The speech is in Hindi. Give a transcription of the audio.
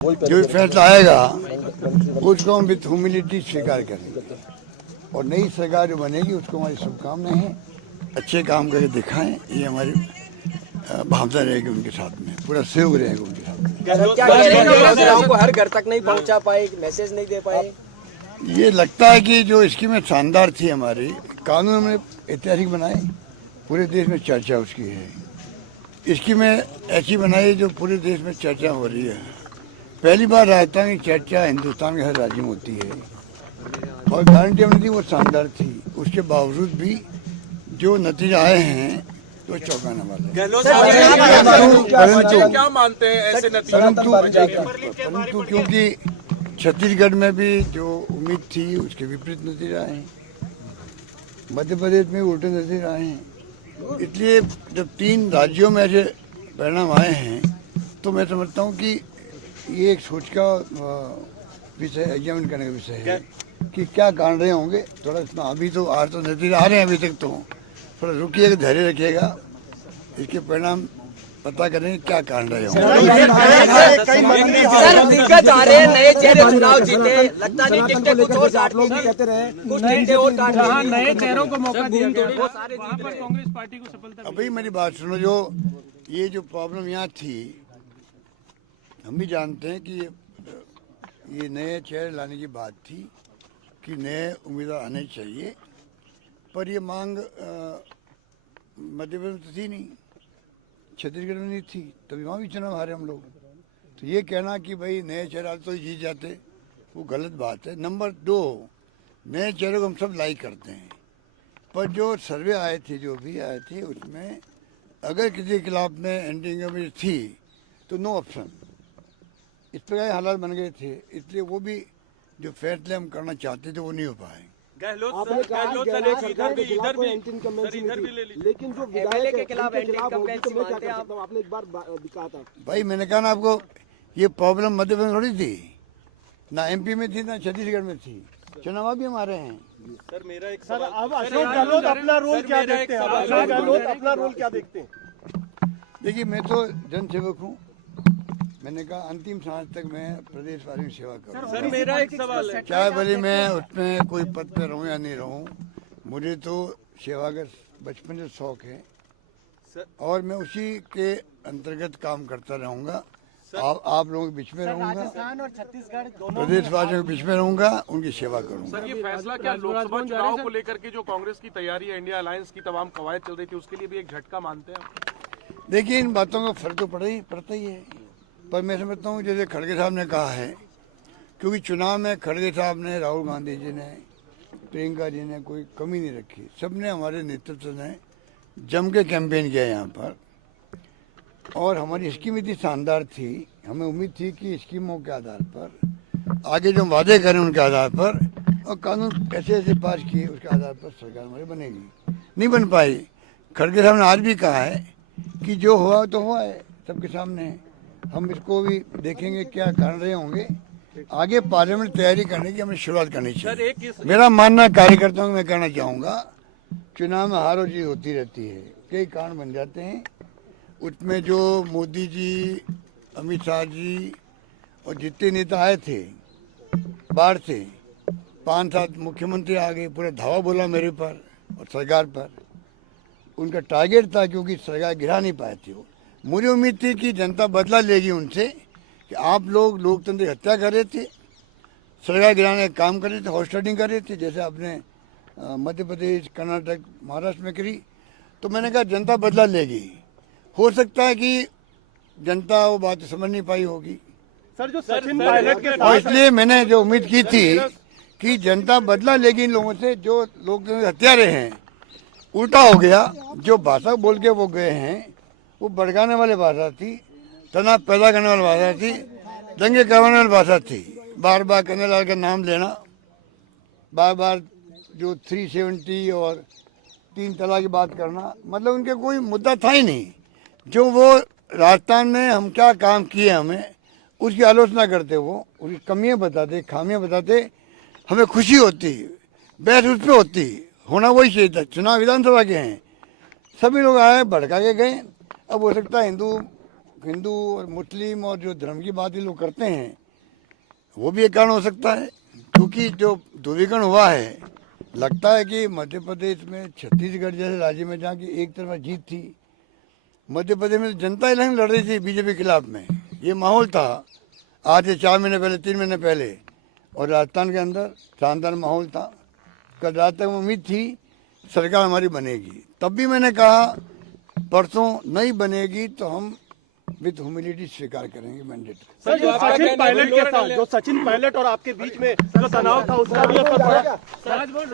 जो भी फैसला आएगा उसको हम विथ ह्यूमिलिटी स्वीकार करेंगे और नई सरकार जो बनेगी उसको हमारी शुभकामनाएं हैं। अच्छे काम करके दिखाएं, ये हमारी भावना रहेगी उनके साथ में, पूरा सहयोग रहेगा उनके साथ में। आपको हर घर तक नहीं पहुंचा पाए, मैसेज नहीं दे पाए। ये लगता है कि जो स्कीमें शानदार थी हमारी, कानून में ऐतिहासिक बनाए, पूरे देश में चर्चा उसकी है। स्कीमें ऐसी बनाई जो पूरे देश में चर्चा हो रही है। पहली बार राजस्थान की चर्चा हिंदुस्तान के हर राज्य में होती है और गारंटी हमने दी वो शानदार थी। उसके बावजूद भी जो नतीजे आए हैं तो चौंकाने वाले। क्या मानते हैं ऐसे नतीजे? परंतु क्योंकि छत्तीसगढ़ में भी जो उम्मीद थी उसके विपरीत नतीजे आए हैं, मध्य प्रदेश में उल्टे नतीजे आए हैं। इसलिए जब 3 राज्यों में ऐसे परिणाम आए हैं तो मैं समझता हूँ कि ये एक सोच का विषय, एग्जामिन करने का विषय है कि क्या कारण रहे होंगे। थोड़ा इतना अभी तो आज तो नतीजे आ रहे हैं, अभी तक तो थोड़ा रुकिएगा, धैर्य रखिएगा, इसके परिणाम पता करेंगे क्या कारण रहे होंगे। सर दिक्कत आ रहे हैं, नए चेहरे चुनाव जीते, लगता नहीं टिकटें कुछ और काट लेंगे, कुछ टिकटें और काट लेंगे। नए चेहरों को मौका दिया गया, वहाँ पर कांग्रेस पार्टी को सफलता। अभी मेरी बात सुनो, जो ये जो प्रॉब्लम यहाँ थी, हम भी जानते हैं कि ये नए चेहरे लाने की बात थी कि नए उम्मीदवार आने चाहिए, पर ये मांग मध्य प्रदेश में थी नहीं, छत्तीसगढ़ में नहीं थी, तभी वहाँ भी चुनाव हारे हम लोग। तो ये कहना कि भाई नए चेहरे तो जीत जाते, वो गलत बात है। नंबर 2, नए चेहरे को हम सब लाइक करते हैं, पर जो सर्वे आए थे, जो भी आए थे, उसमें अगर किसी के खिलाफ में एंटी थी तो नो ऑप्शन, इस प्रकार हालात बन गए थे। इसलिए वो भी जो फैसले हम करना चाहते थे वो नहीं हो पाए। लेकिन जो एमएलए के खिलाफ एंटी इनकम्बेंसी मानते हैं आप? आपने एक बार दिखा था भाई, मैंने कहा ना आपको, ये प्रॉब्लम मध्य प्रदेश में थोड़ी थी, ना एमपी में थी, ना छत्तीसगढ़ में थी, चुनाव भी हमारे हैं। सर मेरा एक सर, अब अशोक गहलोत अपना रोल क्या देखते हैं? अशोक गहलोत अपना रोल क्या देखते हैं? देखिए, मैं तो जनसेवक हूँ, मैंने कहा अंतिम सांस तक मैं प्रदेश वालों की सेवा करूँ। सर मेरा एक सवाल है, चाहे भले मैं उसमें कोई पद पे रहूँ या नहीं रहूँ, मुझे तो सेवा का बचपन से शौक है और मैं उसी के अंतर्गत काम करता रहूँगा। आप लोगों के बीच में रहूँगा, राजस्थान और छत्तीसगढ़ प्रदेश वासियों के बीच में रहूँगा, उनकी सेवा करूँगा। सर ये फैसला क्या लोकसभा चुनाव को लेकर के जो कांग्रेस की तैयारी है, इंडिया अलायंस की तमाम कवायद चल रही थी, उसके लिए भी एक झटका मानते हैं? देखिए, इन बातों का फर्क तो पड़ता ही है, पर मैं समझता हूँ जैसे खड़गे साहब ने कहा है, क्योंकि चुनाव में खड़गे साहब ने, राहुल गांधी जी ने, प्रियंका जी ने कोई कमी नहीं रखी, सबने हमारे नेतृत्व ने जम के कैंपेन किया यहाँ पर और हमारी स्कीम इतनी शानदार थी, हमें उम्मीद थी कि स्कीमों के आधार पर आगे जो वादे करें उनके आधार पर और कानून ऐसे ऐसे पास किए उसके आधार पर सरकार हमारी बनेगी। नहीं बन पाई। खड़गे साहब ने आज भी कहा है कि जो हुआ तो हुआ है, सबके सामने है, हम इसको भी देखेंगे क्या कारण रहे होंगे। आगे पार्लियामेंट तैयारी करने की हमें शुरुआत करनी चाहिए। मेरा मानना कार्यकर्ताओं को मैं कहना चाहूँगा, चुनाव में हार और जीत होती रहती है, कई कारण बन जाते हैं, उसमें जो मोदी जी, अमित शाह जी और जितने नेता आए थे बाहर से, 5-7 मुख्यमंत्री आ गए, पूरा धावा बोला मेरे पर और सरकार पर। उनका टारगेट था क्योंकि सरकार गिरा नहीं पाए थे वो। मुझे उम्मीद थी कि जनता बदला लेगी उनसे कि आप लोग लोकतंत्र की हत्या कर रहे थे, सरकार गिराने का काम कर रहे थे, हॉस्टिंग कर रहे थे, जैसे आपने मध्य प्रदेश, कर्नाटक, महाराष्ट्र में करी। तो मैंने कहा जनता बदला लेगी। हो सकता है कि जनता वो बात समझ नहीं पाई होगी सर, जो सचिन पायलट के और इसलिए मैंने जो उम्मीद की थी कि जनता बदला लेगी इन लोगों से जो लोकतंत्र के हत्यारे हैं। उल्टा हो गया, जो भाषा बोल के वो गए हैं वो भड़काने वाली भाषा थी, तनाव पैदा करने वाली भाषा थी, दंगे करवाने वाली भाषा थी। बार बार कन्हैयालाल का नाम लेना, बार बार जो 370 और 3 तलाक की बात करना, मतलब उनके कोई मुद्दा था ही नहीं। जो वो राजस्थान में हम क्या काम किए हमें उसकी आलोचना करते, वो उसकी कमियां बताते, खामियां बताते, हमें खुशी होती, बहस उस पर होती, होना वही चाहिए था। चुनाव विधानसभा के हैं, सभी लोग आए भड़का के गए। अब हो सकता है हिंदू हिंदू और मुस्लिम और जो धर्म की बात ये लोग करते हैं वो भी एक कारण हो सकता है, क्योंकि जो ध्रुवीकरण हुआ है, लगता है कि मध्य प्रदेश में छत्तीसगढ़ जैसे राज्य में जहाँ की एक तरफा जीत थी, मध्य प्रदेश में जनता इलेक्शन लड़ रही थी बीजेपी के खिलाफ में, ये माहौल था आज से 4 महीने पहले, 3 महीने पहले, और राजस्थान के अंदर शानदार माहौल था। कल रात तक उम्मीद थी सरकार हमारी बनेगी, तब भी मैंने कहा परसों नहीं बनेगी तो हम विद ह्यूमिलिटी स्वीकार करेंगे मैंडेट। सर, जो सचिन पायलट के साथ, जो सचिन पायलट और आपके बीच में जो तनाव था, उसका भी असर पड़ा।